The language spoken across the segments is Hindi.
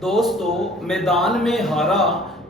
दोस्तों मैदान में हारा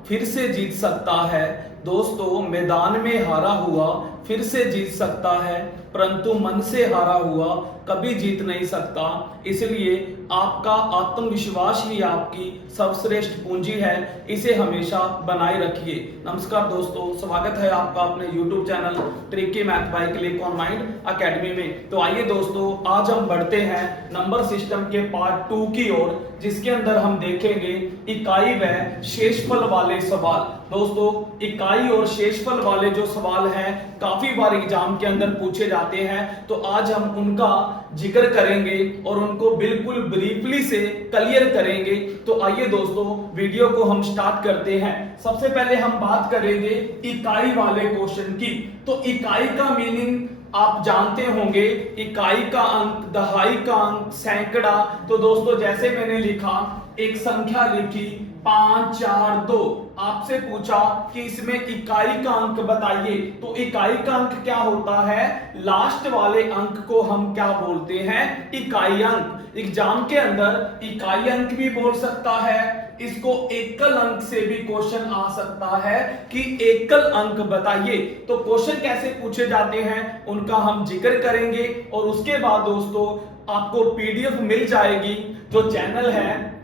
फिर से जीत सकता है। दोस्तों मैदान में हारा हुआ फिर से जीत सकता है, परंतु मन से हारा हुआ कभी जीत नहीं सकता। इसलिए आपका आत्मविश्वास ही आपकी सर्वश्रेष्ठ पूंजी है, इसे हमेशा बनाए रखिए। नमस्कार दोस्तों, स्वागत है आपका अपने YouTube channel tricky math bye click on mind academy में। तो आइए दोस्तों, आज हम बढ़ते हैं नंबर सिस्टम के पार्ट 2 की ओर, जिसके अंदर हम देखेंगे इकाई व शेषफल वाले सवाल। दोस्तों इकाई और शेषफल वाले जो सवाल हैं काफी बार एग्जाम के अंदर पूछे जाते हैं, तो आज हम उनका जिक्र करेंगे और उनको बिल्कुल ब्रीफली से क्लियर करेंगे। तो आइए दोस्तों वीडियो को हम स्टार्ट करते हैं। सबसे पहले हम बात करेंगे इकाई वाले क्वेश्चन की। तो इकाई का मीनिंग आप जानते होंगे, इकाई का अंक, दहाई का अंक, सैकड़ा। तो दोस्तों जैसे मैंने लिखा, एक संख्या लिखी 5 4 2, आपसे पूछा कि इसमें इकाई का अंक बताइए। तो इकाई का अंक क्या होता है? लास्ट वाले अंक को हम क्या बोलते हैं? इकाई अंक। एग्जाम के अंदर इकाई अंक भी बोल सकता है, इसको एकल अंक से भी क्वेश्चन आ सकता है कि एकल अंक बताइए। तो क्वेश्चन कैसे पूछे जाते हैं उनका हम जिक्र करेंगे, और उसके बाद दोस्तों आपको पीडीएफ मिल जाएगी। जो चैनल है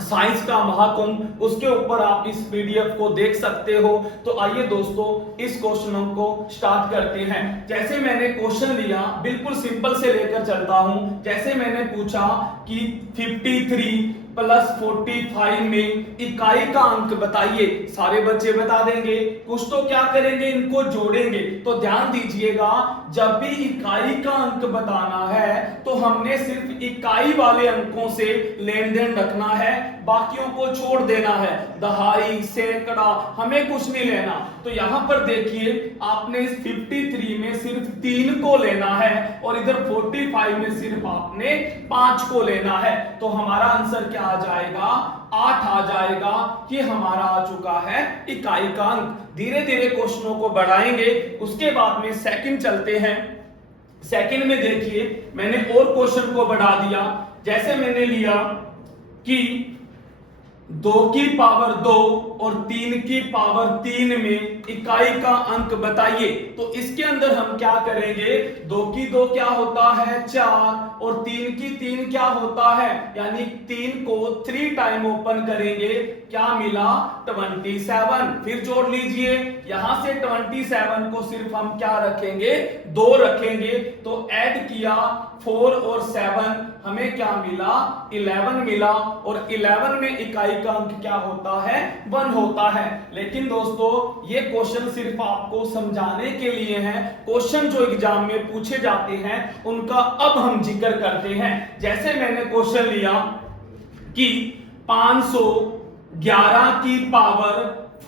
साइंस का महाकुंभ, उसके ऊपर आप इस पीडीएफ को देख सकते हो। तो आइए दोस्तों इस क्वेश्चनों को स्टार्ट करते हैं। जैसे मैंने क्वेश्चन लिया, बिल्कुल सिंपल से लेकर चलता हूं। जैसे मैंने पूछा कि 53 प्लस 45 में इकाई का अंक बताइए। सारे बच्चे बता देंगे, कुछ तो क्या करेंगे, इनको जोड़ेंगे। तो ध्यान दीजिएगा, जब भी इकाई का अंक बताना है तो हमने सिर्फ इकाई वाले अंकों से लेन देन रखना है, बाकियों को छोड़ देना है। दहाई, सैकड़ा, हमें कुछ नहीं लेना। तो यहां पर देखिए, आपने इस 53 में सिर्फ 3 को लेना है और इधर 45 में सिर्फ आपने 5 को लेना है। तो हमारा आंसर क्या आ जाएगा? 8 आ जाएगा। ये हमारा आ चुका है इकाई का अंक। धीरे धीरे क्वेश्चनों को बढ़ाएंगे, उसके बाद में सेकंड चलते हैं। सेकंड में देखिए, मैंने और क्वेश्चन को बढ़ा दिया। जैसे मैंने लिया कि 2 की पावर 2 और 3 की पावर 3 में इकाई का अंक बताइए। तो इसके अंदर हम क्या करेंगे? 2 की 2 क्या होता है? 4, और 3 की 3 क्या होता है? यानी 3 को 3 टाइम ओपन करेंगे, क्या मिला? 27। फिर जोड़ लीजिए, यहां से 27 को सिर्फ हम क्या रखेंगे? 2 रखेंगे। तो ऐड किया 4 और 7, हमें क्या मिला? 11 मिला। और 11 में इकाई का अंक क्या होता है? 1 होता है। लेकिन दोस्तों ये क्वेश्चन सिर्फ आपको समझाने के लिए हैं। क्वेश्चन जो एग्जाम में पूछे जाते हैं उनका अब हम जिक्र करते हैं। जैसे मैंने क्वेश्चन लिया कि 511 की पावर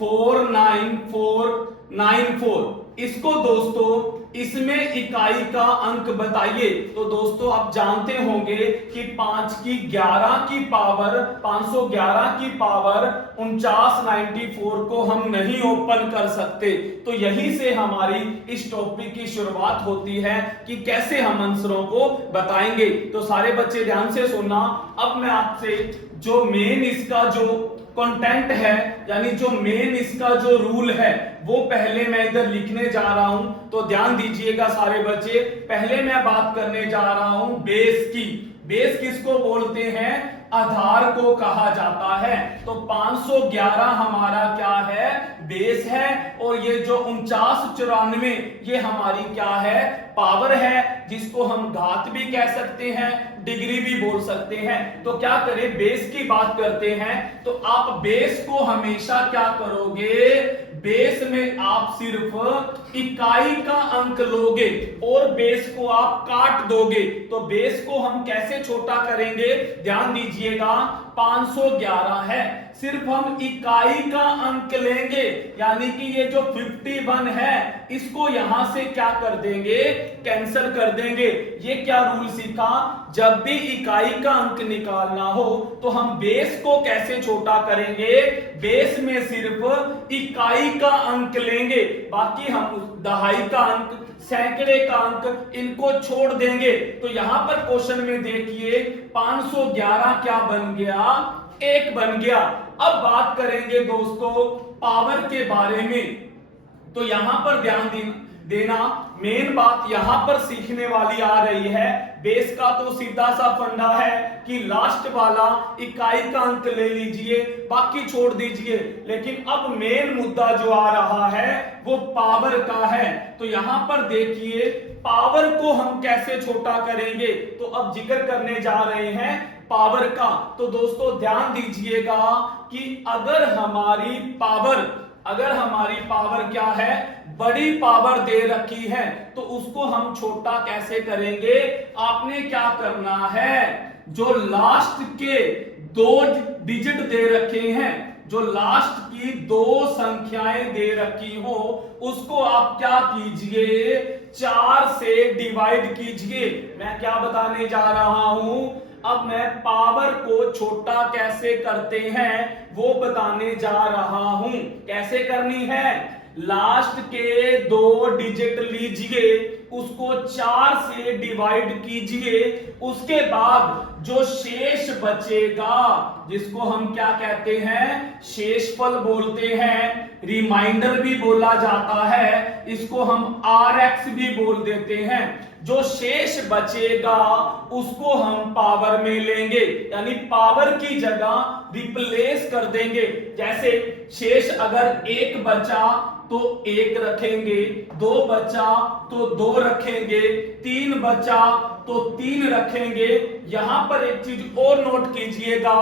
49494, इसको दोस्तों इसमें इकाई का अंक बताइए। तो दोस्तों आप जानते होंगे कि 5 की 11 की पावर 511 की पावर 4994 को हम नहीं ओपन कर सकते। तो यहीं से हमारी इस टॉपिक की शुरुआत होती है कि कैसे हम आंसरों को बताएंगे। तो सारे बच्चे ध्यान से सुनना। अब मैं आपसे जो मेन इसका जो कंटेंट है, यानी जो मेन इसका जो रूल है, वो पहले मैं इधर लिखने जा रहा हूं। तो ध्यान दीजिएगा सारे बच्चे। पहले मैं बात करने जा रहा हूं बेस की। बेस किसको बोलते हैं? आधार को कहा जाता है। तो 511 हमारा क्या है? बेस है। और ये जो 4994 ये हमारी क्या है? पावर है, जिसको हम घात भी कह सकते हैं, डिग्री भी बोल सकते हैं। तो क्या करें? बेस की बात करते हैं। तो आप बेस को हमेशा क्या करोगे? बेस में आप सिर्फ इकाई का अंक लोगे और बेस को आप काट दोगे। तो बेस को हम कैसे छोटा करेंगे? ध्यान दीजिएगा, 511 है, सिर्फ हम इकाई का अंक लेंगे, यानी कि ये जो 51 है इसको यहां से क्या कर देंगे? कैंसिल कर देंगे। ये क्या रूल सीखा? जब भी इकाई का अंक निकालना हो तो हम बेस को कैसे छोटा करेंगे? बेस में सिर्फ इकाई का अंक लेंगे, बाकी हम दहाई का अंक, सैकड़े का अंक, इनको छोड़ देंगे। तो यहां पर क्वेश्चन में देखिए 511 क्या बन गया? 1 बन गया। अब बात करेंगे दोस्तों पावर के बारे में। तो यहां पर ध्यान देना, मेन बात यहां पर सीखने वाली आ रही है। बेस का तो सीधा सा फंडा है कि लास्ट वाला इकाई का अंक ले लीजिए, बाकी छोड़ दीजिए। लेकिन अब मेन मुद्दा जो आ रहा है वो पावर का है। तो यहां पर देखिए पावर को हम कैसे छोटा करेंगे, तो अब जिक्र करने जा रहे हैं पावर का। तो दोस्तों ध्यान दीजिएगा कि अगर हमारी पावर क्या है, बड़ी पावर दे रखी है, तो उसको हम छोटा कैसे करेंगे। आपने क्या करना है, जो लास्ट के 2 डिजिट दे रखे हैं, जो लास्ट की 2 संख्याएं दे रखी हो, उसको आप क्या कीजिए, 4 से डिवाइड कीजिए। मैं क्या बताने जा रहा हूं, अब मैं पावर को छोटा कैसे करते हैं वो बताने जा रहा हूं। कैसे करनी है, लास्ट के 2 डिजिट लीजिए, उसको 4 से डिवाइड कीजिए, उसके बाद जो शेष बचेगा, जिसको हम क्या कहते हैं, शेषफल बोलते हैं, रिमाइंडर भी बोला जाता है, इसको हम RX भी बोल देते हैं। जो शेष बचेगा उसको हम पावर में लेंगे, यानी पावर की जगह रिप्लेस कर देंगे। जैसे शेष अगर 1 बचा तो 1 रखेंगे, 2 बचा तो 2 रखेंगे, 3 बचा तो 3 रखेंगे। यहां पर एक चीज और नोट कीजिएगा,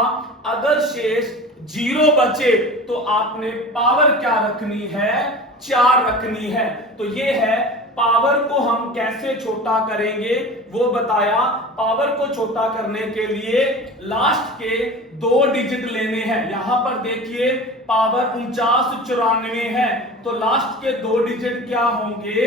अगर शेष 0 बचे तो आपने पावर क्या रखनी है, 4 रखनी है। तो ये है पावर को हम कैसे छोटा करेंगे वो बताया। पावर को छोटा करने के लिए लास्ट के 2 डिजिट लेने हैं। यहां पर देखिए पावर 4994 है, तो लास्ट के 2 डिजिट क्या होंगे,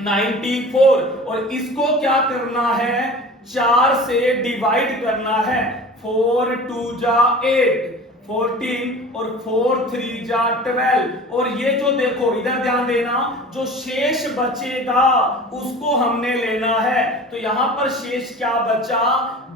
94। और इसको क्या करना है, 4 से डिवाइड करना है। 4 2 जा 8, 14 और 4 3 जा 12। और ये जो देखो इधर ध्यान देना, जो शेष बचेगा उसको हमने लेना है। तो यहां पर शेष क्या बचा,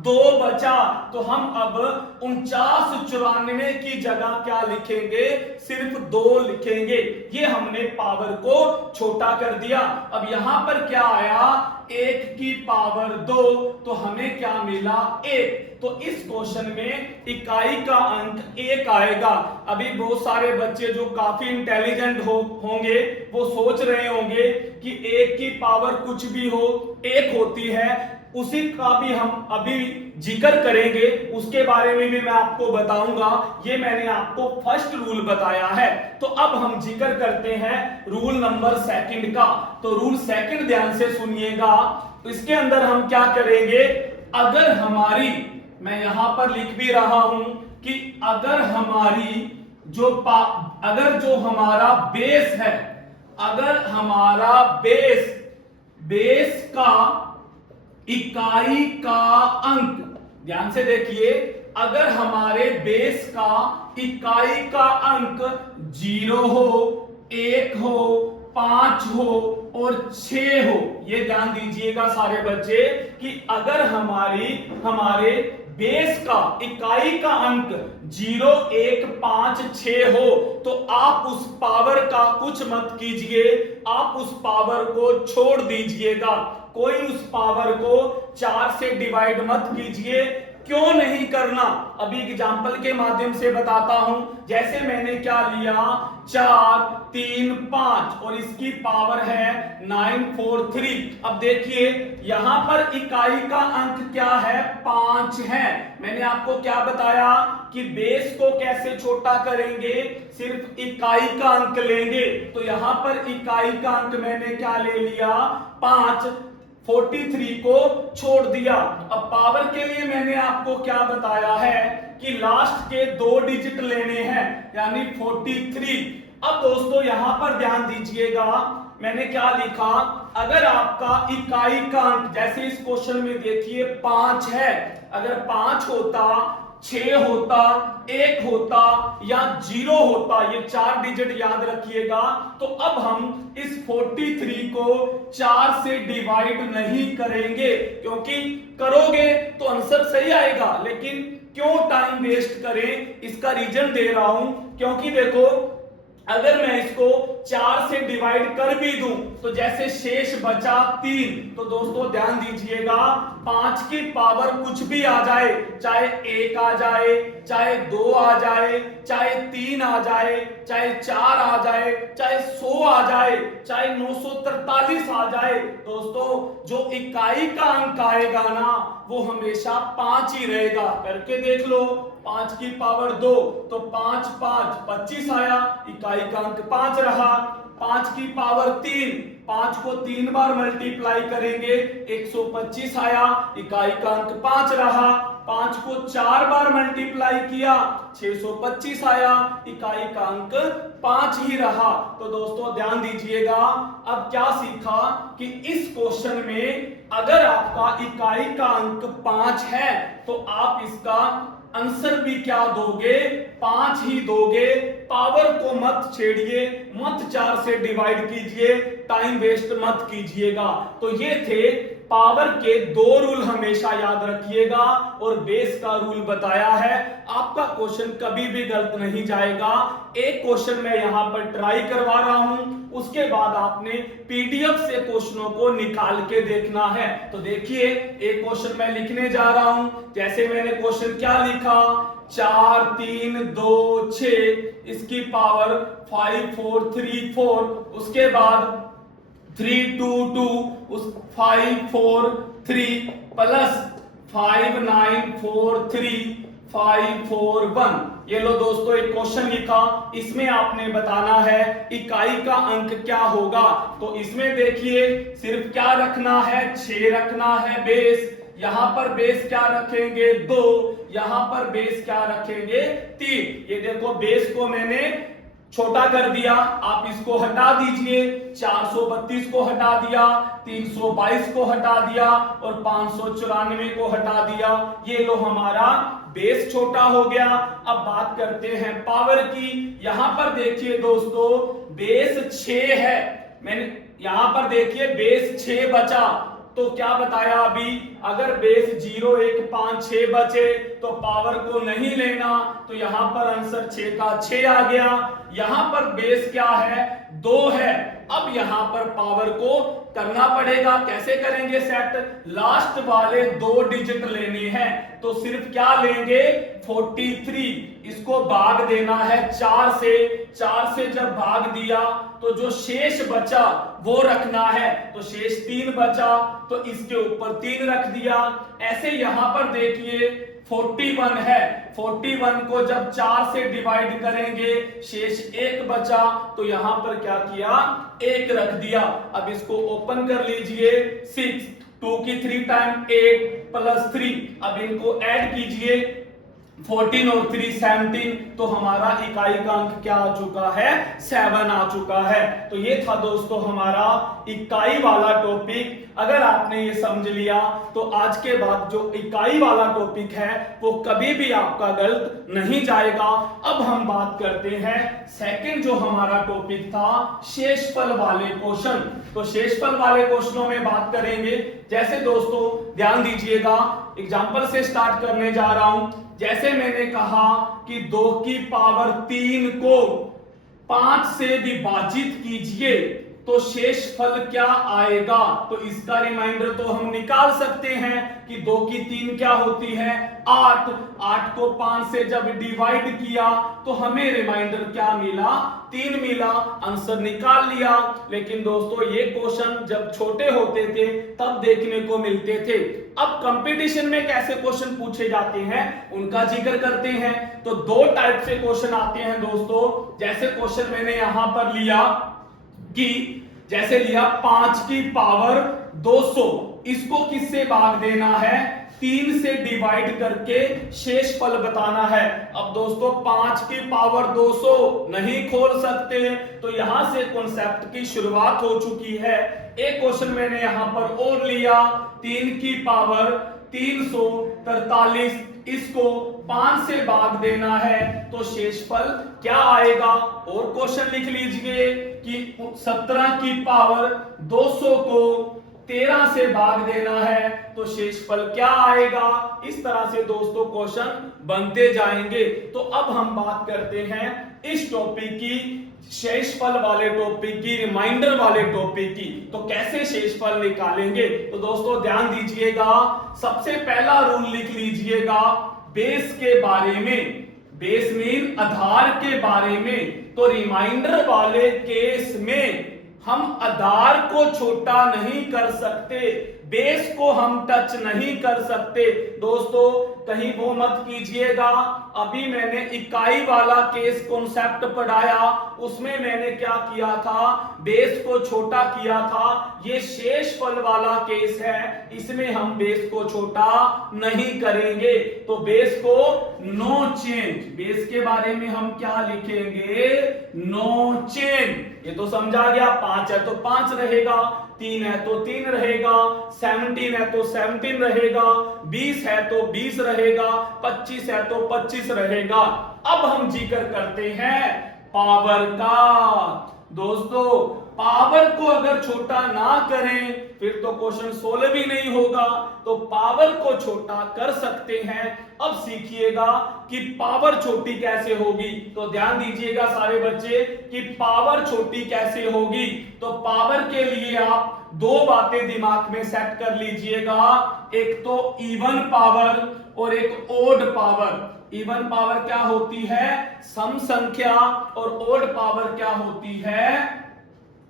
2 बचा। तो हम अब 4994 की जगह क्या लिखेंगे, सिर्फ 2 लिखेंगे। ये हमने पावर को छोटा कर दिया। अब यहां पर क्या आया, 1 की पावर 2, तो हमें क्या मिला, 1। तो इस क्वेश्चन में इकाई का अंक 1 आएगा। अभी बहुत सारे बच्चे जो काफी इंटेलिजेंट होंगे वो सोच रहे होंगे कि 1 की पावर कुछ भी हो 1 होती है, उसी का भी हम अभी जिक्र करेंगे, उसके बारे में भी मैं आपको बताऊंगा। ये मैंने आपको फर्स्ट रूल बताया है। तो अब हम जिक्र करते हैं रूल नंबर 2 का। तो रूल 2 ध्यान से सुनिएगा। तो इसके अंदर हम क्या करेंगे, अगर हमारी, मैं यहां पर लिख भी रहा हूं कि अगर हमारी अगर जो हमारा बेस है, अगर हमारा बेस का इकाई का अंक, ध्यान से देखिए, अगर हमारे बेस का इकाई का अंक 0 हो, 1 हो, 5 हो और 6 हो, ये ध्यान दीजिएगा सारे बच्चे कि अगर हमारे बेस का इकाई का अंक 0 1 5 6 हो, तो आप उस पावर का कुछ मत कीजिए, आप उस पावर को छोड़ दीजिएगा। कोई उस पावर को 4 से डिवाइड मत कीजिए। क्यों नहीं करना, अभी एग्जाम्पल के माध्यम से बताता हूं। जैसे मैंने क्या लिया, 4 3 5 और इसकी पावर है 943। अब देखिए यहां पर इकाई का अंक क्या है, 5 है। मैंने आपको क्या बताया कि बेस को कैसे छोटा करेंगे, सिर्फ इकाई का अंक लेंगे। तो यहां पर इकाई का अंक मैंने क्या ले लिया, 5, 43 को छोड़ दिया। अब पावर के लिए मैंने आपको क्या बताया है कि लास्ट के 2 डिजिट लेने हैं, यानी 43। अब दोस्तों यहां पर ध्यान दीजिएगा, मैंने क्या लिखा, अगर आपका इकाई का अंक, जैसे इस क्वेश्चन में देखिए 5 है, अगर 5 होता 6 होता, 1 होता या 0 होता, ये 4 डिजिट याद रखिएगा, तो अब हम इस 43 को 4 से डिवाइड नहीं करेंगे, क्योंकि करोगे तो आंसर सही आएगा, लेकिन क्यों टाइम वेस्ट करें, इसका रीजन दे रहा हूं। क्योंकि देखो, अगर मैं इसको 4 से डिवाइड कर भी दूं तो जैसे शेष बचा 3, तो दोस्तों ध्यान दीजिएगा, 5 की पावर कुछ भी आ जाए, चाहे 1 आ जाए, चाहे 2 आ जाए, चाहे 3 आ जाए, चाहे 4 आ जाए, चाहे 100 आ जाए, चाहे 943 आ जाए, दोस्तों जो इकाई का अंक आएगा ना वो हमेशा 5 ही रहेगा। करके देख लो, 5 की पावर 2 तो 5 5 25 आया, इकाई का अंक 5 रहा। 5 की पावर 3, 5 को 3 बार मल्टीप्लाई करेंगे 125 आया, इकाई का अंक 5 रहा। 5 को 4 बार मल्टीप्लाई किया 625 आया, इकाई का अंक 5 ही रहा। तो दोस्तों ध्यान दीजिएगा, अब क्या सीखा कि इस क्वेश्चन में अगर आपका इकाई का अंक 5 है तो आप इसका आंसर भी क्या दोगे, 5 ही दोगे। पावर को मत छेड़िए, मत 4 से डिवाइड कीजिए, टाइम वेस्ट मत कीजिएगा। तो ये थे पावर के 2 रूल, हमेशा याद रखिएगा, और बेस का रूल बताया है। आपका क्वेश्चन कभी भी गलत नहीं जाएगा। एक क्वेश्चन मैं यहां पर ट्राई करवा रहा हूं, उसके बाद आपने पीडीएफ से क्वेश्चनों को निकाल के देखना है। तो देखिए, एक क्वेश्चन मैं लिखने जा रहा हूं। जैसे मैंने क्वेश्चन क्या लिखा, 4 3 2 6, इसकी पावर 5 4 3 4, उसके बाद 3 2 2, उस 5 4 3 प्लस 5 9 4 3 5 4 1। ये लो दोस्तों, एक क्वेश्चन लिखा, इसमें आपने बताना है इकाई का अंक क्या होगा। तो इसमें देखिए, सिर्फ क्या रखना है, 6 रखना है बेस। यहां पर बेस क्या रखेंगे, 2, यहां पर बेस क्या रखेंगे, 3। ये देखो, बेस को मैंने छोटा कर दिया, आप इसको हटा दीजिए, 432 को हटा दिया, 322 को हटा दिया और 594 को हटा दिया। ये लो हमारा बेस छोटा हो गया। अब बात करते हैं पावर की। यहां पर देखिए दोस्तों, बेस 6 है, मैंने यहां पर देखिए बेस 6 बचा, तो क्या बताया अभी, अगर बेस 0 1 5 6 बचे तो पावर को नहीं लेना, तो यहां पर आंसर 6 का 6 आ गया। यहां पर बेस क्या है, 2 है। अब यहां पर पावर को करना पड़ेगा, कैसे करेंगे सेट, लास्ट वाले 2 डिजिट लेने हैं, तो सिर्फ क्या लेंगे, 43, इसको भाग देना है 4 से। 4 से जब भाग दिया तो जो शेष बचा वो रखना है, तो शेष 3 बचा, तो इसके ऊपर 3 रख दिया। ऐसे यहां पर देखिए 41 है, 41 को जब 4 से डिवाइड करेंगे शेष 1 बचा, तो यहां पर क्या किया, 1 रख दिया। अब इसको ओपन कर लीजिए, 6, 2 की 3 टाइम 8 प्लस 3, अब इनको ऐड कीजिए, 14 और 3 17, तो हमारा इकाई का अंक क्या आ चुका है, 7 आ चुका है। तो ये था दोस्तों हमारा इकाई वाला टॉपिक। अगर आपने ये समझ लिया तो आज के बाद जो इकाई वाला टॉपिक है वो कभी भी आपका गलत नहीं जाएगा। अब हम बात करते हैं सेकंड जो हमारा टॉपिक था, शेषफल वाले क्वेश्चन। तो शेषफल वाले क्वेश्चनों में बात करेंगे। जैसे दोस्तों ध्यान दीजिएगा, एग्जांपल से स्टार्ट करने जा रहा हूं। जैसे मैंने कहा कि 2 की पावर 3 को 5 से विभाजित कीजिए तो शेषफल क्या आएगा। तो इसका रिमाइंडर तो हम निकाल सकते हैं कि 2 की 3 क्या होती है, 8। 8 को 5 से जब डिवाइड किया तो हमें रिमाइंडर क्या मिला, 3 मिला, आंसर निकाल लिया। लेकिन दोस्तों ये क्वेश्चन जब छोटे होते थे तब देखने को मिलते थे। अब कंपटीशन में कैसे क्वेश्चन पूछे जाते हैं उनका जिक्र करते हैं। तो 2 टाइप से क्वेश्चन आते हैं दोस्तों। जैसे क्वेश्चन मैंने यहां पर लिया कि जैसे लिया 5 की पावर 200, इसको किससे भाग देना है, 3 से डिवाइड करके शेषफल बताना है। अब दोस्तों 5 की पावर 200 नहीं खोल सकते, तो यहां से कॉन्सेप्ट की शुरुआत हो चुकी है। एक क्वेश्चन मैंने यहां पर और लिया, 3 की पावर 343, इसको 5 से भाग देना है तो शेषफल क्या आएगा। और क्वेश्चन लिख लीजिए कि 17 की पावर 200 को 13 से भाग देना है तो शेषफल क्या आएगा। इस तरह से दोस्तों क्वेश्चन बनते जाएंगे। तो अब हम बात करते हैं इस टॉपिक की, शेषफल वाले टॉपिक की, रिमाइंडर वाले टॉपिक की। तो कैसे शेषफल निकालेंगे, तो दोस्तों ध्यान दीजिएगा। सबसे पहला रूल लिख लीजिएगा बेस के बारे में, बेस मीन आधार के बारे में। तो रिमाइंडर वाले केस में हम आधार को छोटा नहीं कर सकते, बेस को हम टच नहीं कर सकते। दोस्तों कहीं वो मत कीजिएगा, अभी मैंने इकाई वाला केस कॉन्सेप्ट पढ़ाया, उसमें मैंने क्या किया था, बेस को छोटा किया था। ये शेषफल वाला केस है, इसमें हम बेस को छोटा नहीं करेंगे। तो बेस को नो चेंज, बेस के बारे में हम क्या लिखेंगे, नो चेंज। ये तो समझा गया, 5 है तो 5 रहेगा, 3 है तो 3 रहेगा, 17 है तो 17 रहेगा, 20 है तो 20 रहेगा, 25 है तो 25 रहेगा। अब हम जिक्र करते हैं पावर का। दोस्तों पावर को अगर छोटा ना करें फिर तो क्वेश्चन सोल्व भी नहीं होगा। तो पावर को छोटा कर सकते हैं। अब सीखिएगा कि पावर छोटी कैसे होगी। तो ध्यान दीजिएगा सारे बच्चे कि पावर छोटी कैसे होगी। तो पावर के लिए आप दो बातें दिमाग में सेट कर लीजिएगा, एक तो इवन पावर और एक ओड पावर। इवन पावर क्या होती है, सम संख्या, और ओड पावर क्या होती है,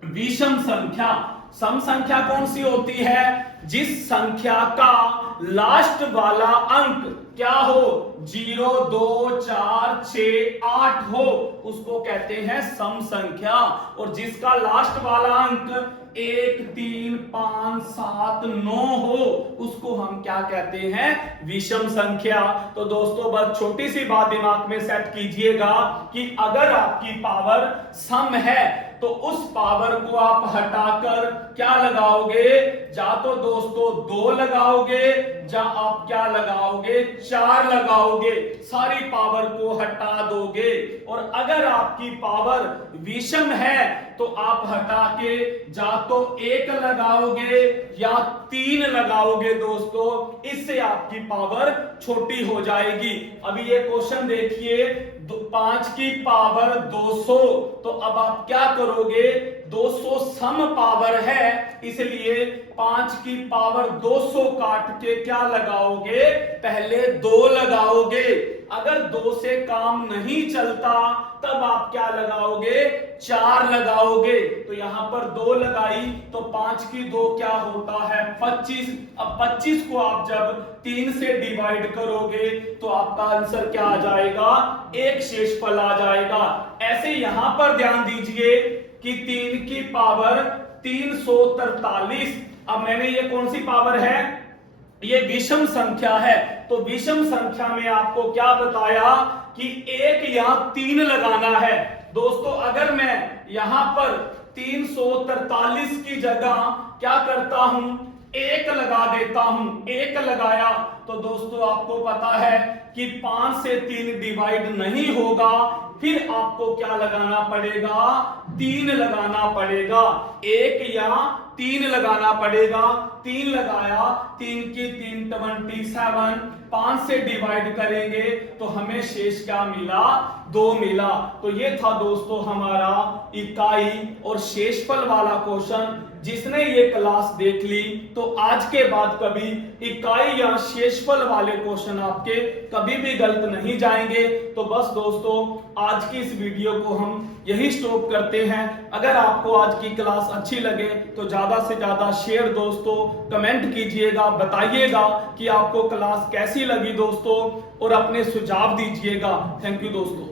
विषम संख्या। सम संख्या कौन सी होती है, जिस संख्या का लास्ट वाला अंक क्या हो, 0, 2, 4, 6, 8 हो, उसको कहते हैं सम संख्या। और जिसका लास्ट वाला अंक 1, 3, 5, 7, 9 हो, उसको हम क्या कहते हैं, विषम संख्या। तो दोस्तों बस छोटी सी बात दिमाग में सेट कीजिएगा कि अगर आपकी पावर सम है तो उस पावर को आप हटाकर क्या लगाओगे, या तो दोस्तों 2 लगाओगे, या आप क्या लगाओगे, 4 लगाओगे, सारी पावर को हटा दोगे। और अगर आपकी पावर विषम है तो आप हटा के या तो 1 लगाओगे या 3 लगाओगे दोस्तों, इससे आपकी पावर छोटी हो जाएगी। अभी ये क्वेश्चन देखिए, 5 की पावर 200, तो अब आप क्या करोगे, 200 सम पावर है, इसलिए 5 की पावर 200 काट के क्या लगाओगे, पहले 2 लगाओगे। अगर 2 से काम नहीं चलता तब आप क्या लगाओगे, 4 लगाओगे। तो यहां पर 2 लगाई तो 5 की 2 क्या होता है, 25। अब 25 को आप जब 3 से डिवाइड करोगे तो आपका आंसर क्या आ जाएगा, 1 शेषफल आ जाएगा। ऐसे यहां पर ध्यान दीजिए कि 3 की पावर 343। अब मैंने ये कौन सी पावर है, ये विषम संख्या है। तो विषम संख्या में आपको क्या बताया कि 1 या 3 लगाना है। दोस्तों अगर मैं यहां पर 343 की जगह क्या करता हूं, 1 लगा देता हूं, 1 लगाया तो दोस्तों आपको पता है कि 5 से 3 डिवाइड नहीं होगा, फिर आपको क्या लगाना पड़ेगा, 3 लगाना पड़ेगा, 1 या 3 लगाना पड़ेगा। 3 लगाया, 3 की 3 27, 5 से डिवाइड करेंगे तो हमें शेष क्या मिला, 2 मिला। तो ये था दोस्तों हमारा इकाई और शेषफल वाला क्वेश्चन। जिसने ये क्लास देख ली तो आज के बाद कभी इकाई या शेषफल वाले क्वेश्चन आपके कभी भी गलत नहीं जाएंगे। तो बस दोस्तों आज की इस वीडियो को हम यही स्टॉप करते हैं। अगर आपको आज की क्लास अच्छी लगे तो ज्यादा से ज्यादा शेयर दोस्तों, कमेंट कीजिएगा, बताइएगा कि आपको क्लास कैसी लगी दोस्तों, और अपने सुझाव दीजिएगा। थैंक यू दोस्तों।